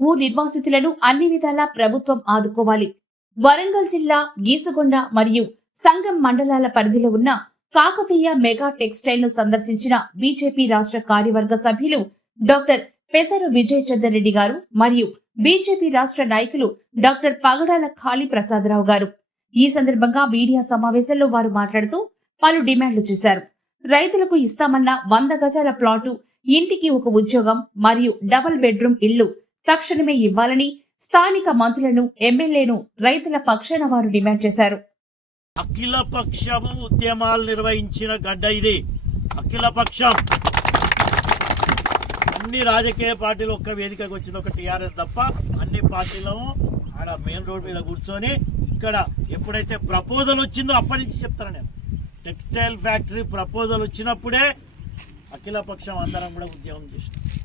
భూ నిర్వాసితులను అన్ని విధాలా ప్రభుత్వం ఆదుకోవాలి. వరంగల్ జిల్లా గీసుగొండ మరియు సంగం మండలాల పరిధిలో ఉన్న కాకతీయ మెగా టెక్స్టైల్ను సందర్శించిన బీజేపీ రాష్ట్ర కార్యవర్గ సభ్యులు డాక్టర్ పెసరు విజయ్ చంద్రరెడ్డి గారు మరియు బీజేపీ రాష్ట్ర నాయకులు డాక్టర్ పగడాల ఖాళీ ప్రసాదరావు గారు. ఈ సందర్భంగా మీడియా సమావేశంలో వారు మాట్లాడుతూ పలు డిమాండ్లు చేశారు. రైతులకు ఇస్తామన్న వంద గజాల ప్లాటు ఇంటికి ఒక ఉద్యోగం మరియు డబుల్ బెడ్రూమ్ ఇల్లు తక్షణమే ఇవ్వాలని స్థానిక మంత్రులను ఎమ్మెల్యేను రైతుల పక్షాన వారు డిమాండ్ చేశారు. అఖిల పక్షము ఉద్యమాలు నిర్వహించిన గడ్డ ఇది. అఖిలపక్షం అన్ని రాజకీయ పార్టీలు ఒక్క వేదికకు వచ్చింది. ఒక టీఆర్ఎస్ తప్ప అన్ని పార్టీలను ఆడ మెయిన్ రోడ్ మీద కూర్చొని ఇక్కడ ఎప్పుడైతే ప్రపోజల్ వచ్చిందో అప్పటి నుంచి చెప్తాను నేను. టెక్స్టైల్ ఫ్యాక్టరీ ప్రపోజల్ వచ్చినప్పుడే అఖిల పక్షం అందరం కూడా ఉద్యమం చేసినాం.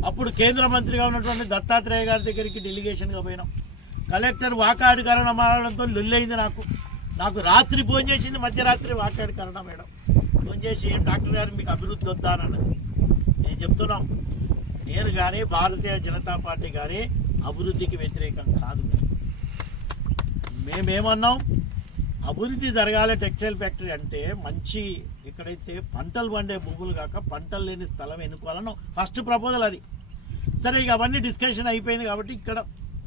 అప్పుడు కేంద్ర మంత్రిగా ఉన్నటువంటి దత్తాత్రేయ గారి దగ్గరికి డెలిగేషన్గా పోయినాం. కలెక్టర్ వాకాడు కారణం మారడంతో లొల్లైంది నాకు. నాకు రాత్రి ఫోన్ చేసింది మధ్యరాత్రి వాకాడు కారణం మేడం. ఫోన్ చేసి డాక్టర్ గారు మీకు అభివృద్ధి వద్దా అన్నది. నేను చెప్తున్నాం. నేను కానీ భారతీయ జనతా పార్టీ కానీ అభివృద్ధికి వ్యతిరేకం కాదు మేమేమన్నాం? అభివృద్ధి జరగాలి టెక్స్టైల్ ఫ్యాక్టరీ అంటే మంచి ఎక్కడైతే పంటలు పండే భూములు కాక పంటలు లేని స్థలం ఎన్నుకోవాలనో ఫస్ట్ ప్రపోజల్ అది. సరే ఇక అవన్నీ డిస్కషన్ అయిపోయింది కాబట్టి ఇక్కడ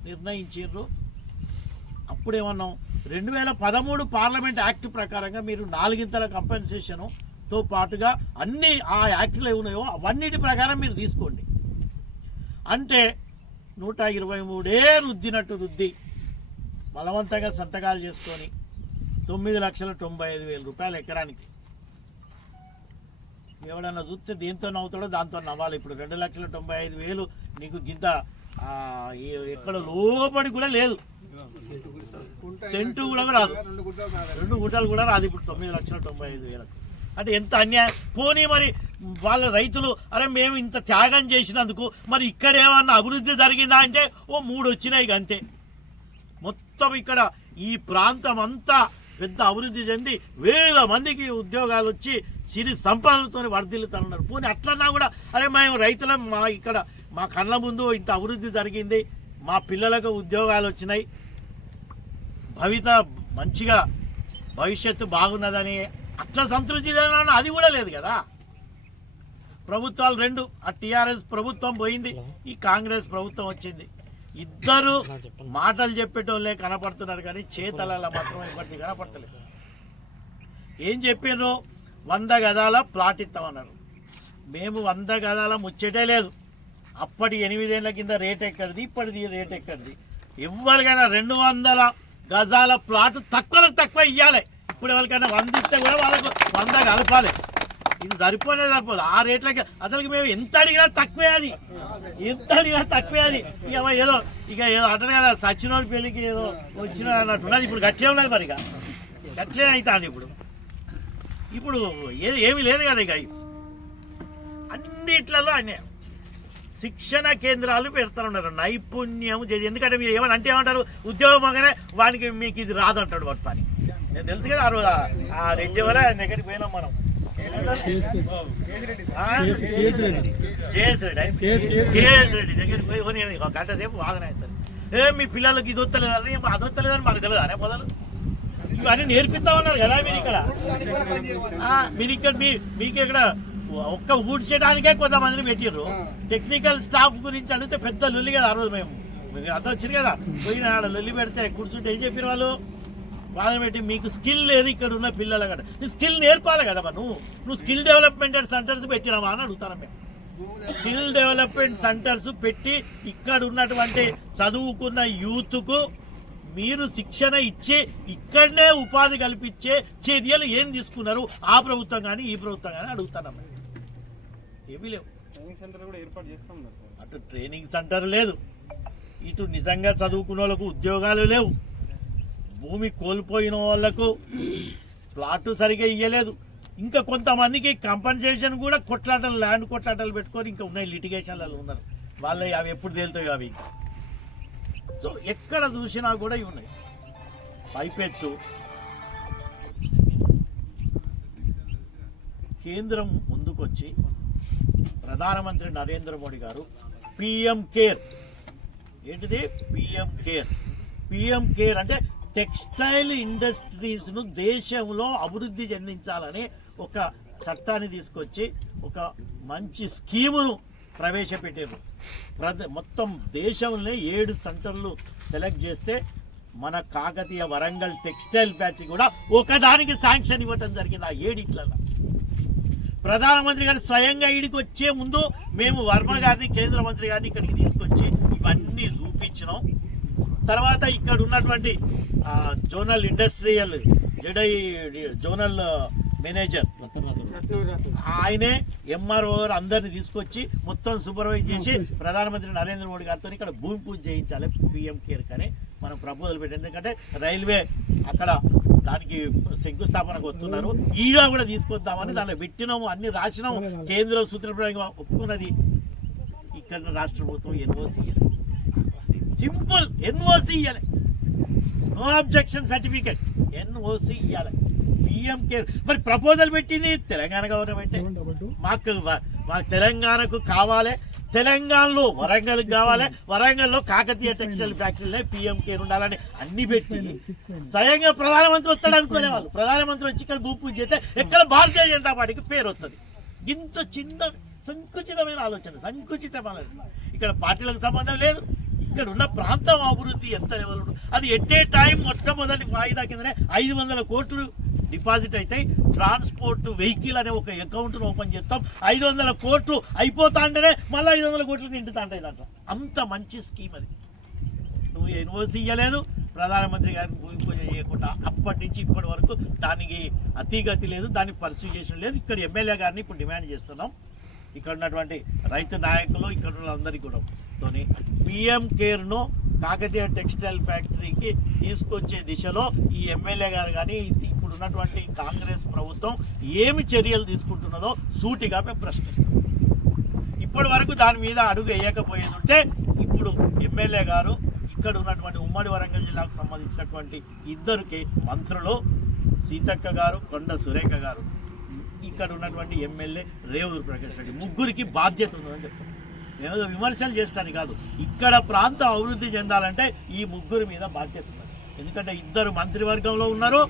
నిర్ణయించారు అప్పుడేమన్నాం? రెండు వేల పదమూడు పార్లమెంట్ యాక్ట్ ప్రకారంగా మీరు నాలుగింతల కంపెన్సేషన్తో పాటుగా అన్ని ఆ యాక్ట్లు ఏమున్నాయో అవన్నిటి ప్రకారం మీరు తీసుకోండి. అంటే నూట ఇరవై మూడే రుద్దినట్టు రుద్ది బలవంతంగా సంతకాలు చేసుకొని తొమ్మిది లక్షల తొంభై ఐదు వేల రూపాయలు ఎకరానికి. ఎవడన్నా చూస్తే దేంతో నవ్వుతాడో దాంతో నవ్వాలి. ఇప్పుడు రెండు లక్షల తొంభై ఐదు వేలు నీకు గింత ఎక్కడ లోపడి కూడా లేదు. సెంటు కూడా రాదు. రెండు గుంటలు కూడా రాదు ఇప్పుడు తొమ్మిది లక్షల తొంభై ఐదు వేలకు. అంటే ఎంత అన్యాయం. పోనీ మరి వాళ్ళ రైతులు అరే మేము ఇంత త్యాగం చేసినందుకు మరి ఇక్కడ ఏమన్నా అభివృద్ధి జరిగిందా? అంటే ఓ మూడు వచ్చినాయి అంతే మొత్తం ఇక్కడ ఈ ప్రాంతం అంతా పెద్ద అభివృద్ధి చెంది వేల మందికి ఉద్యోగాలు వచ్చి సిరి సంపదలతో వర్ధిల్లుతున్నారు పోనీ అట్లన్నా కూడా అరే మేము రైతులం మా ఇక్కడ మా కళ్ళ ముందు ఇంత అభివృద్ధి జరిగింది మా పిల్లలకు ఉద్యోగాలు వచ్చినాయి భవిత మంచిగా భవిష్యత్తు బాగున్నదని అట్లా సంతృప్తి అది కూడా లేదు కదా. ప్రభుత్వాలు రెండు ఆ టీఆర్ఎస్ ప్రభుత్వం పోయింది ఈ కాంగ్రెస్ ప్రభుత్వం వచ్చింది. ఇద్దరు మాటలు చెప్పేటోళ్ళే కనపడుతున్నారు కానీ చేతలలో మాత్రం ఇప్పటికీ కనపడతలేదు. ఏం చెప్పిర్రు? వంద గదాల ప్లాట్ ఇస్తామన్నారు. మేము వంద గదాల ముచ్చటే లేదు. అప్పటి ఎనిమిదేళ్ళ కింద రేట్ ఎక్కడిది? ఇప్పటిది రేట్ ఎక్కడిది? ఎవరికైనా రెండు వందల గజాల ప్లాట్ తక్కువలో తక్కువ ఇవ్వాలి ఇప్పుడు ఎవరికైనా వంద ఇస్తే కూడా వాళ్ళకు వంద కలపాలి. ఇది సరిపోనే సరిపోదు. ఆ రేట్లకి అసలు మేము ఎంత అడిగినా తక్కువే అది. ఎంత అడిగినా తక్కువే అది. ఇక ఏదో ఇక ఏదో అంటారు కదా సచ్చినోడి పెళ్ళికి ఏదో వచ్చిన అన్నట్టున్నది ఇప్పుడు గట్లే ఉన్నది మరి ఇక. గట్లే అవుతుంది ఇప్పుడు. ఇప్పుడు ఏ ఏమీ లేదు కదా ఇక. అన్నిట్లలో అన్యాయం శిక్షణ కేంద్రాలు పెడుతున్నారు నైపుణ్యం చేసి ఎందుకంటే మీరు ఏమని అంటే ఏమంటారు? ఉద్యోగం అనగానే వానికి మీకు ఇది రాదంటాడు వాడు నేను తెలుసు కదా ఆ రోజు ఆ- రెడ్డి వల్ల దగ్గరికి పోయినాం మనం. ఆ? రెడ్డి దగ్గరికి పోయి ఒక గంట సేపు వాదన అవుతాను ఏ మీ పిల్లలకి ఇది వస్తలేదని అది వస్తలేదని మాకు తెలియదు అనే మొదలు ఇవన్నీ నేర్పిస్తామన్నారు కదా మీరు ఇక్కడ? మీరు ఇక్కడ మీకు ఇక్కడ ఒక్క ఊడ్చడానికే కొంతమందిని పెట్టిర్రు. టెక్నికల్ స్టాఫ్ గురించి అడిగితే పెద్ద లొల్లి కదా ఆ రోజు మేము. మీరు అంతా వచ్చారు కదా? పోయిన ఆడ లొల్లి పెడితే కూర్చుంటే ఏం చెప్పారు వాళ్ళు? వాదన పెట్టి మీకు స్కిల్ లేదు ఇక్కడ ఉన్న పిల్లల నీ స్కిల్ నేర్పాలి కదా నువ్వు. నువ్వు స్కిల్ డెవలప్మెంట్ సెంటర్స్ పెట్టినావా అని అడుగుతాను మేము స్కిల్ డెవలప్మెంట్ సెంటర్స్ పెట్టి ఇక్కడ ఉన్నటువంటి చదువుకున్న యూత్కు మీరు శిక్షణ ఇచ్చి ఇక్కడనే ఉపాధి కల్పించే చర్యలు ఏం తీసుకున్నారు? ఆ ప్రభుత్వం కానీ ఈ ప్రభుత్వం కానీ అడుగుతాను ఏమీ లేవు. ట్రైనింగ్ సెంటర్ కూడా ఏర్పాటు చేస్తా ఉన్నారు సార్. అటు ట్రైనింగ్ సెంటర్ లేదు. ఇటు నిజంగా చదువుకున్న వాళ్ళకు ఉద్యోగాలు లేవు. భూమి కోల్పోయిన వాళ్ళకు ప్లాట్ సరిగా ఇయ్యలేదు. ఇంకా కొంతమందికి కంపన్సేషన్ కూడా కొట్లాటలు ల్యాండ్ కొట్లాటలు పెట్టుకొని ఇంకా ఉన్నాయి లిటిగేషన్లలో ఉన్నారు. వాళ్ళవి అవి ఎప్పుడు తేలుతాయి అవి సో ఎక్కడ చూసినా కూడా ఇవి ఉన్నాయి. పైపెచ్చు. కేంద్రం ముందుకొచ్చి ప్రధానమంత్రి నరేంద్ర మోడీ గారు పిఎం కేర్. ఏంటిది? PM care. పిఎం కేర్ అంటే టెక్స్టైల్ ఇండస్ట్రీస్ను దేశంలో అభివృద్ధి చెందించాలని ఒక చట్టాన్ని తీసుకొచ్చి ఒక మంచి స్కీమును ప్రవేశపెట్టారు. ప్రద మొత్తం దేశంలో ఏడు సెంటర్లు సెలెక్ట్ చేస్తే మన కాకతీయ వరంగల్ టెక్స్టైల్ ఫ్యాక్టరీ కూడా ఒకదానికి శాంక్షన్ ఇవ్వటం జరిగింది ఆ ఏడిట్లలో. ప్రధానమంత్రి గారు స్వయంగా ఈడికి వచ్చే ముందు మేము వర్మ గారిని కేంద్ర మంత్రి గారిని ఇక్కడికి తీసుకొచ్చి ఇవన్నీ చూపించినాం. తర్వాత ఇక్కడ ఉన్నటువంటి జోనల్ ఇండస్ట్రియల్ జడై జోనల్ మేనేజర్. ఆయనే ఎంఆర్ఓ అందరిని తీసుకొచ్చి మొత్తం సూపర్వైజ్ చేసి ప్రధానమంత్రి నరేంద్ర మోడీ గారితో ఇక్కడ భూమి పూజ చేయించాలి పిఎం కేర్ కానీ. మనం ప్రపోజల్ పెట్టి. ఎందుకంటే రైల్వే అక్కడ దానికి శంకుస్థాపనకు వస్తున్నారు. ఈడా కూడా తీసుకొద్దామని దానిలో పెట్టినాము అన్ని రాసినాము. కేంద్రం సూత్రప్రాయంగా ఒప్పుకున్నది. ఇక్కడ రాష్ట్ర ప్రభుత్వం ఎన్ఓసి సింపుల్ ఎన్ఓసి ఇవ్వాలి నో అబ్జెక్షన్ సర్టిఫికెట్ ఎన్ఓసి ఇవ్వాలి పిఎం కేర్ మరి ప్రపోజల్ పెట్టింది తెలంగాణ గవర్నమెంటే. మాకు మాకు తెలంగాణకు కావాలి. తెలంగాణలో వరంగల్ కావాలి. వరంగల్లో కాకతీయ టెక్స్టైల్ ఫ్యాక్టరీలే పిఎం కేర్ ఉండాలని అన్ని పెట్టి స్వయంగా ప్రధానమంత్రి వస్తాడు అనుకునే వాళ్ళు. ప్రధానమంత్రి వచ్చి ఇక్కడ భూ పూజ చేస్తే ఎక్కడ భారతీయ జనతా పార్టీకి పేరు వస్తుంది ఇంత చిన్న సంకుచితమైన ఆలోచన సంకుచితమైన ఇక్కడ పార్టీలకు సంబంధం లేదు. ఇక్కడ ఉన్న ప్రాంతం అభివృద్ధి ఎంత లెవెల్ అది ఎట్టే టైం మొట్టమొదటి వాయిదా కిందనే ఐదు వందల కోట్లు డిపాజిట్ అయితే ట్రాన్స్పోర్ట్ వెహికల్ అనే ఒక అకౌంట్ను ఓపెన్ చేస్తాం. ఐదు వందల కోట్లు అయిపోతా అంటేనే మళ్ళీ ఐదు వందల కోట్లు నిండుతా ఉంటాయి దాంట్లో. అంత మంచి స్కీమ్ అది. నువ్వు ఎన్ఓసి ఇవ్వలేదు ప్రధానమంత్రి గారిని భూమి పూజ చేయకుండా అప్పటి నుంచి ఇప్పటి వరకు దానికి అతిగతి లేదు దానికి పరిస్థితి చేసిన లేదు. ఇక్కడ ఎమ్మెల్యే గారిని ఇప్పుడు డిమాండ్ చేస్తున్నాం. ఇక్కడ ఉన్నటువంటి రైతు నాయకులు ఇక్కడ ఉన్న అందరికీ కూడా తోని పిఎం కేర్ను కాకతీయ టెక్స్టైల్ ఫ్యాక్టరీకి తీసుకొచ్చే దిశలో ఈ ఎమ్మెల్యే గారు కానీ ఇప్పుడు ఉన్నటువంటి కాంగ్రెస్ ప్రభుత్వం ఏమి చర్యలు తీసుకుంటున్నదో సూటిగా మేము ప్రశ్నిస్తాం. ఇప్పటి వరకు దాని మీద అడుగు వేయకపోయేది ఉంటే ఇప్పుడు ఎమ్మెల్యే గారు ఇక్కడ ఉన్నటువంటి ఉమ్మడి వరంగల్ జిల్లాకు సంబంధించినటువంటి ఇద్దరికి మంత్రులు సీతక్క గారు కొండ సురేఖ గారు ఇక్కడ ఉన్నటువంటి ఎమ్మెల్యే రేవూరు ప్రకాష్ రెడ్డి ముగ్గురికి బాధ్యత ఉందని చెప్తాం ఏదో విమర్శలు చేస్తాను కాదు. ఇక్కడ ప్రాంతం అభివృద్ధి చెందాలంటే ఈ ముగ్గురి మీద బాధ్యత ఉన్నది. ఎందుకంటే ఇద్దరు మంత్రివర్గంలో ఉన్నారు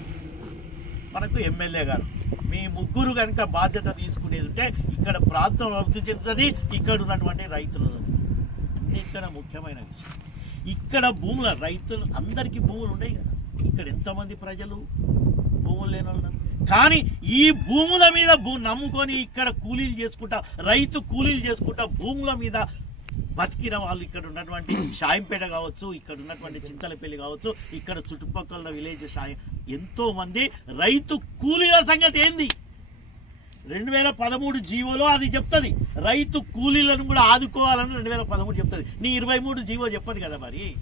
మనకు ఎమ్మెల్యే గారు. మీ ముగ్గురు కనుక బాధ్యత తీసుకునేది ఉంటే ఇక్కడ ప్రాంతం అభివృద్ధి చెందుతుంది ఇక్కడ ఉన్నటువంటి రైతులు. ఇక్కడ ముఖ్యమైన విషయం. ఇక్కడ భూముల రైతులు అందరికీ భూములు ఉన్నాయి కదా. ఇక్కడ ఎంతమంది ప్రజలు భూములు లేని వాళ్ళు? కానీ ఈ భూముల మీద భూ నమ్ముకొని ఇక్కడ కూలీలు చేసుకుంటా రైతు కూలీలు చేసుకుంటా భూముల మీద బతికిన వాళ్ళు ఇక్కడ ఉన్నటువంటి షాయింపేట కావచ్చు ఇక్కడ ఉన్నటువంటి చింతలపల్లి కావచ్చు ఇక్కడ చుట్టుపక్కల విలేజ్ షాయి ఎంతోమంది రైతు కూలీల సంగతి ఏంది? రెండు వేల పదమూడు జీవోలో అది చెప్తుంది. రైతు కూలీలను కూడా ఆదుకోవాలని రెండు వేల పదమూడు చెప్తుంది. నీ ఇరవై మూడు జీవో చెప్పదు కదా మరి?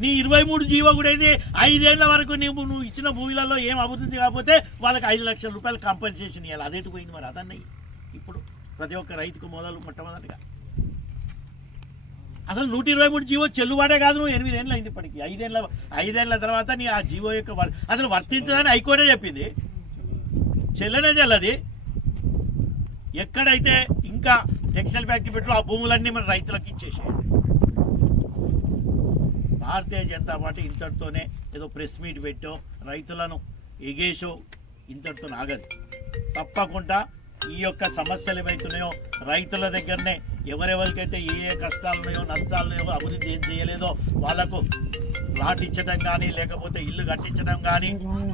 నీ ఇరవై మూడు జీవో కూడా అయితే ఐదేళ్ళ వరకు నువ్వు నువ్వు ఇచ్చిన భూములలో ఏం అభివృద్ధి కాకపోతే వాళ్ళకి ఐదు లక్షల రూపాయలు కాంపెన్సేషన్ ఇవ్వాలి అదేటి పోయింది మరి? అదన్నయ్య. ఇప్పుడు ప్రతి ఒక్క రైతుకు మొదలు మొట్టమొదటిగా. అసలు నూట ఇరవై మూడు జీవో చెల్లుబాటే కాదు నువ్వు. ఎనిమిదేళ్ళు అయింది ఇప్పటికి. ఐదేళ్ళ ఐదేళ్ళ తర్వాత నీ ఆ జీవో యొక్క వర్- అసలు వర్తించదని హైకోర్టే చెప్పింది. చెల్లనే చెల్లది. ఎక్కడైతే ఇంకా టెక్స్టైల్ ఫ్యాక్టరీ పెట్టు ఆ భూములన్నీ మన రైతులకు ఇచ్చేసేయండి భారతీయ జనతా పార్టీ ఇంతటితోనే ఏదో ప్రెస్ మీట్ పెట్టో రైతులను ఎగేసో ఇంతటితో ఆగదు తప్పకుండా ఈ యొక్క సమస్యలు ఏవైతున్నాయో రైతుల దగ్గరనే ఎవరెవరికైతే ఏ ఏ కష్టాలున్నాయో నష్టాలున్నాయో అభివృద్ధి ఏం చేయలేదో వాళ్ళకు ప్లాట్ ఇచ్చడం కానీ లేకపోతే ఇల్లు కట్టించడం కానీ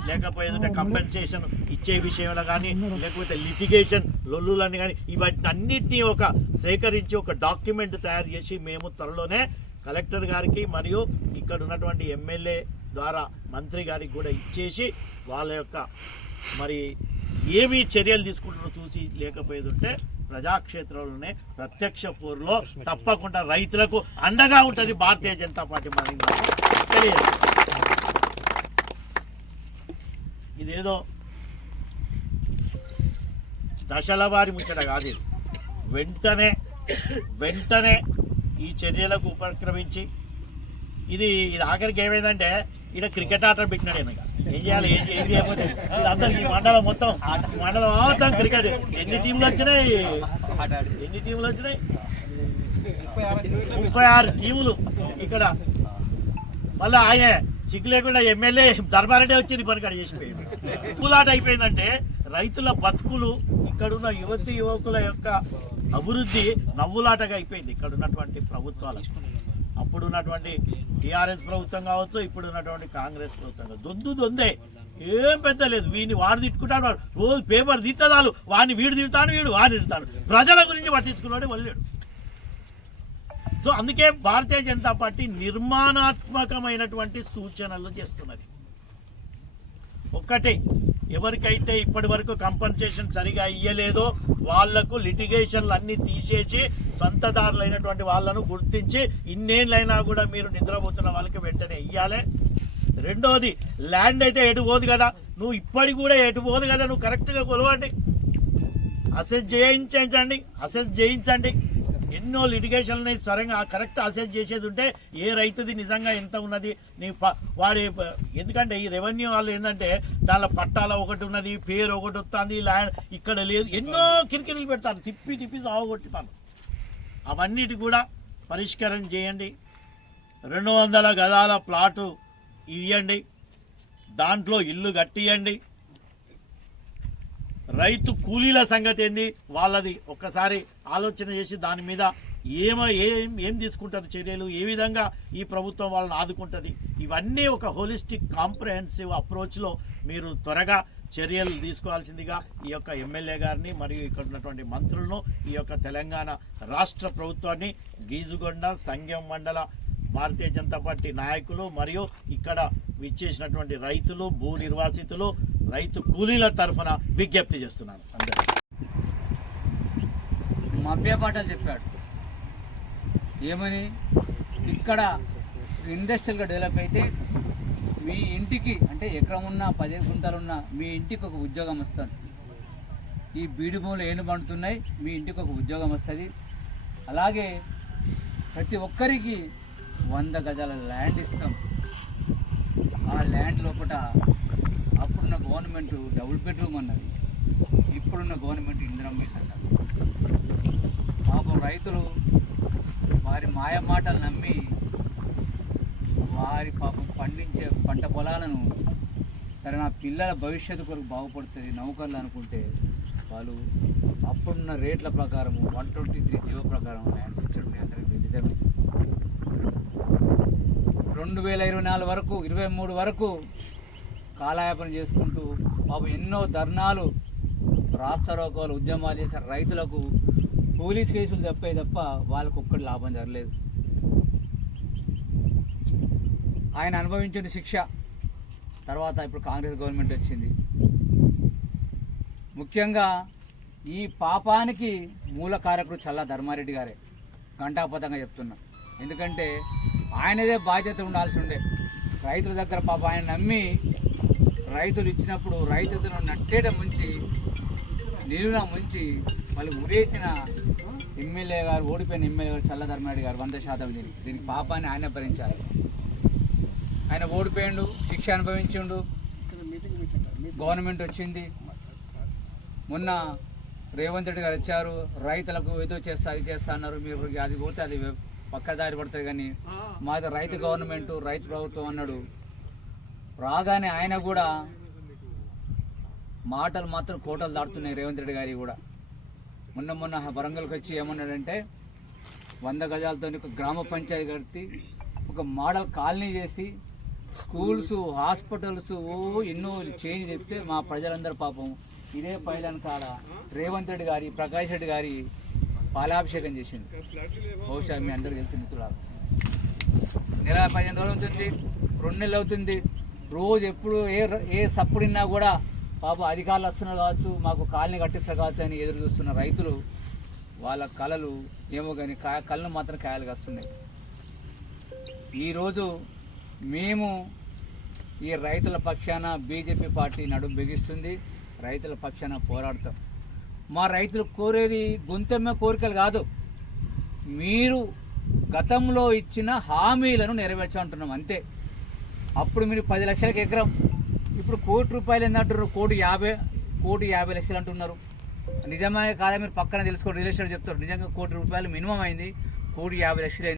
లేకపోతే కంపెన్సేషన్ ఇచ్చే విషయంలో కానీ లేకపోతే లిటిగేషన్ లొల్లులని కానీ ఇవన్నీ అన్నింటినీ ఒక సేకరించి ఒక డాక్యుమెంట్ తయారు చేసి మేము త్వరలోనే కలెక్టర్ గారికి మరియు ఇక్కడ ఉన్నటువంటి ఎమ్మెల్యే ద్వారా మంత్రి గారికి కూడా ఇచ్చేసి వాళ్ళ యొక్క మరి ఏమి చర్యలు తీసుకుంటారో చూసి లేకపోయేది ఉంటే ప్రజాక్షేత్రంలోనే ప్రత్యక్ష పోరులో తప్పకుండా రైతులకు అండగా ఉంటుంది భారతీయ జనతా పార్టీ మరి తెలియదు. ఇదేదో దశల వారి ముచ్చట కాదు ఇది. వెంటనే వెంటనే ఈ చర్యలకు ఉపక్రమించి ఇది ఇది ఆఖరికి ఏమైందంటే ఇక్కడ క్రికెట్ ఆట పెట్టినాడు ఈయన ఇక. ఏం చేయాలి? ఏం ఏం చేయకపోతే అందరికి మండలం మొత్తం. మండలం మొత్తం క్రికెట్. ఎన్ని టీంలు వచ్చినాయి? ఎన్ని టీంలు వచ్చినాయి? ముప్పై ఆరు టీములు ఇక్కడ. మళ్ళీ ఆయన సిగ్గు లేకుండా ఎమ్మెల్యే ధర్మారెడ్డి వచ్చి నీ చేసిపోయాడు. పూలాట అయిపోయిందంటే రైతుల బతుకులు ఇక్కడున్న యువతి యువకుల యొక్క అభివృద్ధి నవ్వులాటగా అయిపోయింది. ఇక్కడ ఉన్నటువంటి ప్రభుత్వాలకు. అప్పుడు ఉన్నటువంటి టిఆర్ఎస్ ప్రభుత్వం కావచ్చు ఇప్పుడు ఉన్నటువంటి కాంగ్రెస్ ప్రభుత్వం కావచ్చు. దొందు దొందే. ఏం పెద్ద లేదు. వీడిని వాడు తిట్టుకుంటాడు వాడు. రోజు పేపర్ తిట్టదాలు వాడిని వీడు తిడతాను వీడు వాడు తిడతాను ప్రజల గురించి పట్టించుకున్నాడు వల్లేడు సో అందుకే భారతీయ జనతా పార్టీ నిర్మాణాత్మకమైనటువంటి సూచనలు చేస్తున్నది. ఒక్కటే. ఎవరికైతే ఇప్పటి వరకు కంపన్సేషన్ సరిగా ఇయ్యలేదో వాళ్ళకు లిటిగేషన్లు అన్ని తీసేసి సొంతదారులైనటువంటి వాళ్ళను గుర్తించి ఇన్నేళ్ళైనా కూడా మీరు నిద్రపోతున్న వాళ్ళకి వెంటనే ఇయ్యాలి. రెండోది ల్యాండ్ అయితే ఎటు పోదు కదా. నువ్వు ఇప్పటికి కూడా ఎటు పోదు కదా నువ్వు కరెక్ట్గా కొలవండి. అసెస్ చేయించండి అసెస్ చేయించండి. ఎన్నో లిటిగేషన్లని సరంగా కరెక్ట్ అసెస్ చేసేది ఉంటే ఏ రైతుది నిజంగా ఎంత ఉన్నది? నీ ప- వాడి ఎందుకంటే ఈ రెవెన్యూ వాళ్ళు ఏంటంటే దానిలో పట్టాల ఒకటి ఉన్నది పేరు ఒకటి వస్తుంది ల్యాండ్ ఇక్కడ లేదు. ఎన్నో కిరికిరీలు పెడతారు. తిప్పి తిప్పి సాగొట్టుతాను అవన్నిటి కూడా పరిష్కారం చేయండి. రెండు వందల గదాల ప్లాటు ఇవ్వండి. దాంట్లో ఇల్లు కట్టియండి. రైతు కూలీల సంగతి ఏంది? వాళ్ళది ఒక్కసారి ఆలోచన చేసి దాని మీద ఏమో ఏం ఏం తీసుకుంటారు చర్యలు? ఏ విధంగా ఈ ప్రభుత్వం వాళ్ళని ఆదుకుంటుంది? ఇవన్నీ ఒక హోలిస్టిక్ కాంప్రహెన్సివ్ అప్రోచ్లో మీరు త్వరగా చర్యలు తీసుకోవాల్సిందిగా ఈ యొక్క ఎమ్మెల్యే గారిని మరియు ఇక్కడ ఉన్నటువంటి మంత్రులను ఈ యొక్క తెలంగాణ రాష్ట్ర ప్రభుత్వాన్ని గీజుగొండ సంఘం మండల భారతీయ జనతా పార్టీ నాయకులు మరియు ఇక్కడ విచ్చేసినటువంటి రైతులు భూ నిర్వాసితులు రైతు కూలీల తరఫున విజ్ఞప్తి చేస్తున్నాను. అందరికీ. మభ్యపాఠాలు చెప్పాడు. ఏమని? ఇక్కడ ఇండస్ట్రియల్గా డెవలప్ అయితే మీ ఇంటికి అంటే ఎకరం ఉన్నా పదిహేను గుంటలున్నా మీ ఇంటికి ఒక ఉద్యోగం వస్తుంది. ఈ బీడి భూములు ఏను పండుతున్నాయి మీ ఇంటికి ఒక ఉద్యోగం వస్తుంది. అలాగే ప్రతి ఒక్కరికి వంద గజాల ల్యాండ్ ఇస్తాం. ఆ ల్యాండ్ లోపల అప్పుడున్న గవర్నమెంట్ డబుల్ బెడ్రూమ్ అన్నది ఇప్పుడున్న గవర్నమెంట్ ఇందిరం ఇల్లు మాకు పాపం రైతులు వారి మాయ మాటలు నమ్మి వారి పాపం పండించే పంట పొలాలను సరే నా పిల్లల భవిష్యత్తు కొరకు బాగుపడుతుంది నౌకర్లు అనుకుంటే వాళ్ళు అప్పుడున్న రేట్ల ప్రకారం వన్ ట్వంటీ త్రీ జీవో ప్రకారం ల్యాండ్స్ ఇచ్చడం మీ అందరికీ విదితమే రెండు వేల ఇరవై నాలుగు వరకు ఇరవై మూడు వరకు కాలయాపన చేసుకుంటూ పాపం ఎన్నో ధర్నాలు రాస్తారోకోలు ఉద్యమాలు చేసిన రైతులకు పోలీస్ కేసులు తప్పే తప్ప వాళ్ళకు ఒక్కటి లాభం జరగలేదు. ఆయన అనుభవించిన శిక్ష తర్వాత ఇప్పుడు కాంగ్రెస్ గవర్నమెంట్ వచ్చింది. ముఖ్యంగా ఈ పాపానికి మూల కారకుడు చల్లా ధర్మారెడ్డి గారే. ఘంటాపథంగా చెప్తున్నా. ఎందుకంటే ఆయనదే బాధ్యత ఉండాల్సి ఉండే. రైతుల దగ్గర పాప ఆయన నమ్మి రైతులు ఇచ్చినప్పుడు రైతులను నట్టేట ముంచి నిలువున ముంచి వాళ్ళు ఉరేసిన ఎమ్మెల్యే గారు ఓడిపోయిన ఎమ్మెల్యే గారు చల్ల ధర్మారెడ్డి గారు వంద శాతం దీనికి. దీనికి పాపాన్ని ఆయన భరించాలి. ఆయన ఓడిపోయిండు శిక్ష అనుభవించిండు. గవర్నమెంట్ వచ్చింది. మొన్న రేవంత్ రెడ్డి గారు వచ్చారు. రైతులకు ఏదో చేస్తా అది చేస్తా అన్నారు. మీరు అది పోతే అది పక్కదారి పడుతుంది కానీ మాది రైతు గవర్నమెంట్ రైతు ప్రభుత్వం అన్నాడు. రాగానే ఆయన కూడా మాటలు మాత్రం కోటలు దాటుతున్నాయి రేవంత్ రెడ్డి గారి కూడా. మొన్న మొన్న వరంగల్కి వచ్చి ఏమన్నాడంటే వంద గజాలతో ఒక గ్రామ పంచాయతీ కట్టి ఒక మోడల్ కాలనీ చేసి స్కూల్స్ హాస్పిటల్స్ ఎన్నో చేంజ్ చెప్తే మా ప్రజలందరూ పాపం. ఇదే పైలన్ కాడ రేవంత్ రెడ్డి గారి ప్రకాష్ రెడ్డి గారి పాలాభిషేకం చేసిండు. బహుశా మీ అందరూ తెలిసి మిత్రులారు. నెల పదిహేను రోజులు అవుతుంది రెండు నెలలు అవుతుంది. రోజు ఎప్పుడు ఏ ఏ సప్పుడున్నా కూడా పాపం అధికారులు వస్తున్నారు కావచ్చు మాకు కాలనీ కట్టించారు కావచ్చు అని ఎదురు చూస్తున్న రైతులు వాళ్ళ కళలు ఏమో కానీ కా కళ్ళు మాత్రం కాయలు కాస్తున్నాయి. ఈరోజు మేము ఈ రైతుల పక్షాన బీజేపీ పార్టీ నడుం బిగిస్తుంది. రైతుల పక్షాన పోరాడతాం. మా రైతులు కోరేది గుంతమ్మ కోరికలు కాదు. మీరు గతంలో ఇచ్చిన హామీలను నెరవేర్చమంటున్నాం అంతే. అప్పుడు మీరు పది లక్షలకు ఎకరం. ఇప్పుడు కోటి రూపాయలు ఏందంటారు కోటి యాభై కోటి యాభై లక్షలు అంటున్నారు. నిజమే కాదా మీరు పక్కన తెలుసుకోండి. రిలేషన్ చెప్తారు. నిజంగా కోటి రూపాయలు మినిమం అయింది. కోటి యాభై లక్షలు